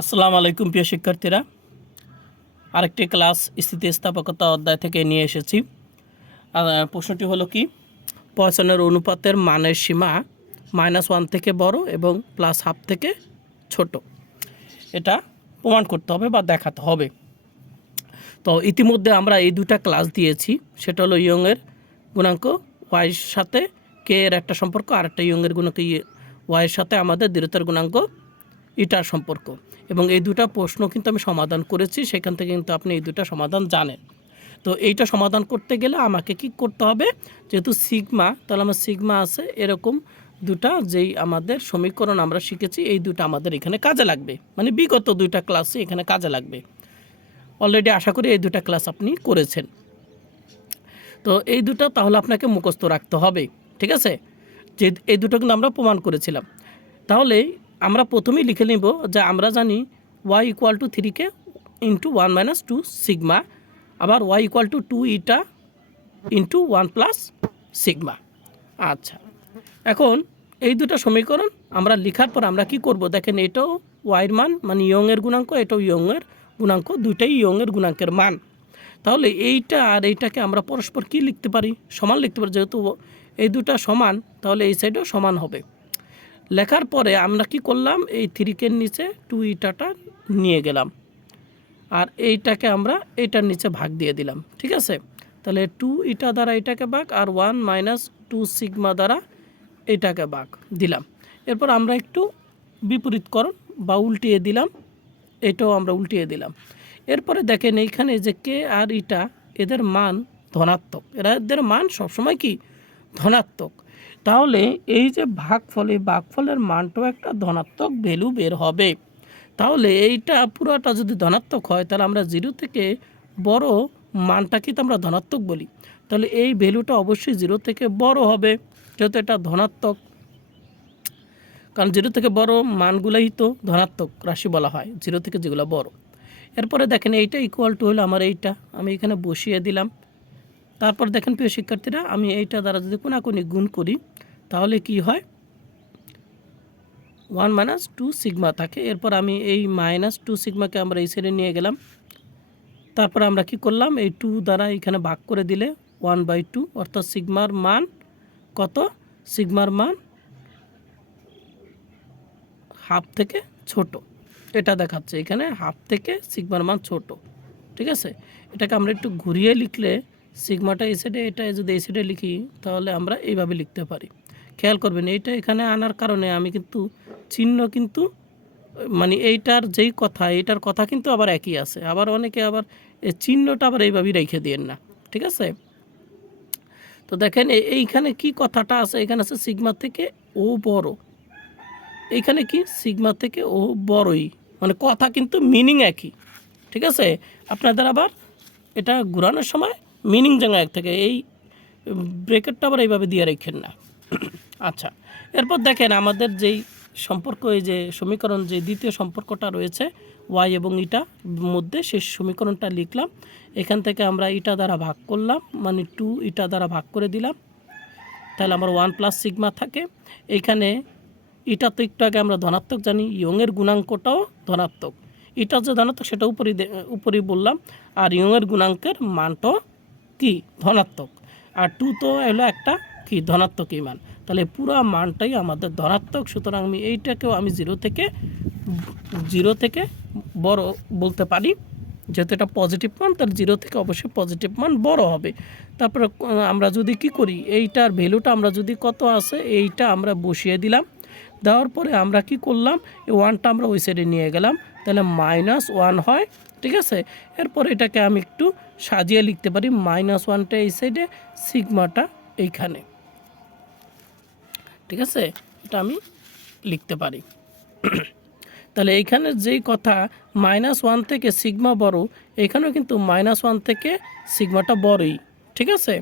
আসসালামু আলাইকুম প্রিয় শিক্ষার্থীরা। আরেকটি ক্লাস স্থিতিস্থাপকতা অধ্যায় থেকে নিয়ে এসেছি। প্রশ্নটি হলো কি? পয়সনের অনুপাতের মানের সীমা মাইনাস ওয়ান থেকে বড় এবং প্লাস হাফ থেকে ছোট। এটা প্রমাণ করতে হবে বা দেখাতে হবে। তো ইতিমধ্যে আমরা এই দুটা ক্লাস দিয়েছি। সেটা হলো ইয়ংয়ের গুণাঙ্ক ওয়াইয়ের সাথে কে এর একটা সম্পর্ক, আর একটা ইয়ংয়ের গুণাঙ্ক ওয়াইয়ের সাথে আমাদের দৃঢ়তার গুণাঙ্ক ইটার সম্পর্ক। এবং এই দুটা প্রশ্ন কিন্তু আমি সমাধান করেছি, সেখান থেকে কিন্তু আপনি এই দুটা সমাধান জানেন। তো এইটা সমাধান করতে গেলে আমাকে কি করতে হবে? যেহেতু সিগমা, তাহলে আমার সিগমা আছে, এরকম দুটা যেই আমাদের সমীকরণ আমরা শিখেছি, এই দুটো আমাদের এখানে কাজে লাগবে। মানে বিগত দুইটা ক্লাসে এখানে কাজে লাগবে। অলরেডি আশা করি এই দুটা ক্লাস আপনি করেছেন। তো এই দুটো তাহলে আপনাকে মুখস্থ রাখতে হবে, ঠিক আছে? যে এই দুটো কিন্তু আমরা প্রমাণ করেছিলাম। তাহলে আমরা প্রথমেই লিখে নিব যে আমরা জানি Y equal to থ্রিকে into one minus two sigma আবার Y equal to two eta into one plus sigma আচ্ছা এখন এই দুটো সমীকরণ আমরা লেখার পর আমরা কি করব? দেখেন এটাও ওয়াইয়ের মান মানে ইয়ংয়ের গুণাঙ্ক, এটাও ইয়ংয়ের গুণাঙ্ক, দুইটাই ইয়ংয়ের গুণাঙ্কের মান। তাহলে এইটা আর এইটাকে আমরা পরস্পর কি লিখতে পারি? সমান লিখতে পারি, যেহেতু এই দুটা সমান, তাহলে এই সাইডেও সমান হবে। লেখার পরে আমরা কি করলাম? এই থ্রিকের নিচে টু ইটাটা নিয়ে গেলাম। আর এইটাকে আমরা এইটার নিচে ভাগ দিয়ে দিলাম, ঠিক আছে? তাহলে টু ইটা দ্বারা এটাকে ভাগ আর ওয়ান মাইনাস টু সিগমা দ্বারা এটাকে ভাগ দিলাম। এরপর আমরা একটু বিপরীতকরণ বা উল্টিয়ে দিলাম, এটাও আমরা উল্টিয়ে দিলাম। এরপরে দেখেন এইখানে যে কে আর ইটা, এদের মান ধনাত্মক। এরা এদের মান সবসময় কি? ধনাত্মক। তাহলে এই যে ভাগফল এই ভাগফলের মানটাও একটা ধনাত্মক ভ্যালু বের হবে। তাহলে এইটা পুরোটা যদি ধনাত্মক হয়, তাহলে আমরা জিরো থেকে বড় মানটাকে তো আমরা ধনাত্মক বলি। তাহলে এই ভ্যালুটা অবশ্যই জিরো থেকে বড় হবে, যেহেতু এটা ধনাত্মক। কারণ জিরো থেকে বড় মানগুলাই তো ধনাত্মক রাশি বলা হয় জিরো থেকে যেগুলো বড়। এরপরে দেখেন এইটা ইকুয়াল টু হলো আমার এইটা, আমি এখানে বসিয়ে দিলাম। তারপর দেখেন প্রিয় শিক্ষার্থীরা, আমি এইটা দ্বারা যদি কোনাকুনি গুণ করি, তাহলে কি হয়? ওয়ান মাইনাস টু সিগমা থাকে। এরপর আমি এই মাইনাস টু সিগমাকে আমরা এই সাইডে নিয়ে গেলাম। তারপর আমরা কি করলাম? এই টু দ্বারা এখানে ভাগ করে দিলে ওয়ান বাই টু, অর্থাৎ সিগমার মান কত? সিগমার মান হাফ থেকে ছোট। এটা দেখাচ্ছে এখানে হাফ থেকে সিগমার মান ছোট। ঠিক আছে? এটাকে আমরা একটু ঘুরিয়ে লিখলে সিগমাটা এই সাইডে এটা যদি এই সাইডে লিখি, তাহলে আমরা এইভাবে লিখতে পারি। খেয়াল করবেন, এইটা এখানে আনার কারণে আমি কিন্তু চিহ্ন কিন্তু মানে এইটার যেই কথা, এইটার কথা কিন্তু আবার একই আছে। আবার অনেকে আবার চিহ্নটা আবার এইভাবেই রেখে দিয়েন না। ঠিক আছে? তো দেখেন এই- এইখানে কি কথাটা আছে? এখানে আছে সিগমা থেকে ও বড়। এইখানে কি? সিগমা থেকে ও বড়ই। মানে কথা কিন্তু মিনিং একই। ঠিক আছে? আপনাদের আবার এটা ঘুরানোর সময় মিনিং জায়গা এক থেকে, এই ব্রেকেটটা আবার এইভাবে দিয়ে রেখেন না। আচ্ছা এরপর দেখেন আমাদের যেই সম্পর্ক, এই যে সমীকরণ, যে দ্বিতীয় সম্পর্কটা রয়েছে ওয়াই এবং ইটা মধ্যে, সেই সমীকরণটা লিখলাম। এখান থেকে আমরা ইটা দ্বারা ভাগ করলাম মানে টু ইটা দ্বারা ভাগ করে দিলাম। তাহলে আমার ওয়ান প্লাস সিগমা থাকে। এইখানে এটা তো একটু আগে আমরা ধনাত্মক জানি ইয়ংয়ের গুণাঙ্কটাও ধনাত্মক। এটা যে ধনাত্মক, সেটা উপরই দে- উপরই বললাম, আর ইয়ংয়ের গুণাঙ্কের মানটাও কি? ধনাত্মক। আর টু তো হলো একটা কি? ধনাত্মকই মান তাহলে পুরো মানটাই আমাদের ধনাত্মক। সুতরাং আমি এইটাকেও আমি জিরো থেকে জিরো থেকে বড় বলতে পারি। যেহেতু এটা পজিটিভ মান তার জিরো থেকে অবশ্যই পজিটিভ মান বড় হবে। তারপরে আমরা যদি কি করি? এইটার ভ্যালুটা আমরা যদি কত আছে? এইটা আমরা বসিয়ে দিলাম। দেওয়ার পরে আমরা কি করলাম? এই ওয়ানটা আমরা ওই সাইডে নিয়ে গেলাম। তাহলে মাইনাস ওয়ান হয় ঠিক আছে? এরপর এটাকে আমি একটু সাজিয়ে লিখতে পারি মাইনাস ওয়ানটা এই সাইডে সিগমাটা এইখানে। ঠিক আছে? এটা আমি লিখতে পারি। তাহলে এইখানে যেই কথা মাইনাস ওয়ান থেকে সিগমা বড়, এখানেও কিন্তু মাইনাস ওয়ান থেকে সিগমাটা বড়ই। ঠিক আছে?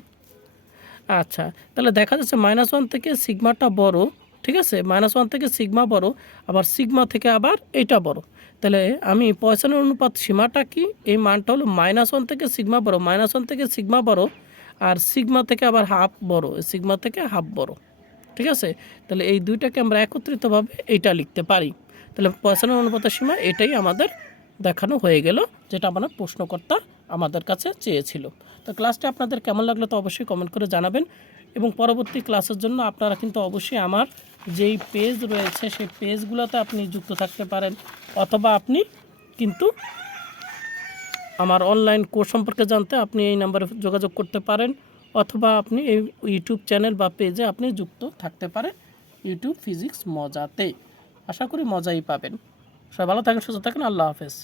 আচ্ছা তাহলে দেখা যাচ্ছে মাইনাস ওয়ান থেকে সিগমাটা বড় ঠিক আছে? মাইনাস ওয়ান থেকে সিগমা বড়, আবার সিগমা থেকে আবার এইটা বড়। তাহলে আমি পয়সানের অনুপাত সীমাটা কি? এই মানটা হলো মাইনাস ওয়ান থেকে সিগমা বড়, মাইনাস ওয়ান থেকে সিগমা বড়, আর সিগমা থেকে আবার হাফ বড় সিগমা থেকে হাফ বড়। ঠিক আছে? তাহলে এই দুইটাকে আমরা একত্রিতভাবে এইটা লিখতে পারি। তাহলে পয়সনের অনুপাতের সীমা এটাই আমাদের দেখানো হয়ে গেল, যেটা আমরা প্রশ্নকর্তা আমাদের কাছে চেয়েছিল। তো ক্লাসটা আপনাদের কেমন লাগল তো অবশ্যই কমেন্ট করে জানাবেন। এবং পরবর্তী ক্লাসের জন্য আপনারা কিন্তু অবশ্যই আমার যেই পেজ রয়েছে, সেই পেজগুলোতে আপনি যুক্ত থাকতে পারেন। অথবা আপনি কিন্তু আমার অনলাইন কোর্স সম্পর্কে জানতে আপনি এই নাম্বারে যোগাযোগ করতে পারেন, অথবা আপনি এই ইউটিউব চ্যানেল বা পেজে আপনি যুক্ত থাকতে পারেন ইউটিউব ফিজিক্স মজাতে। আশা করি মজাই পাবেন। সবাই ভালো থাকেন, সুস্থ থাকেন, আল্লাহ হাফেজ।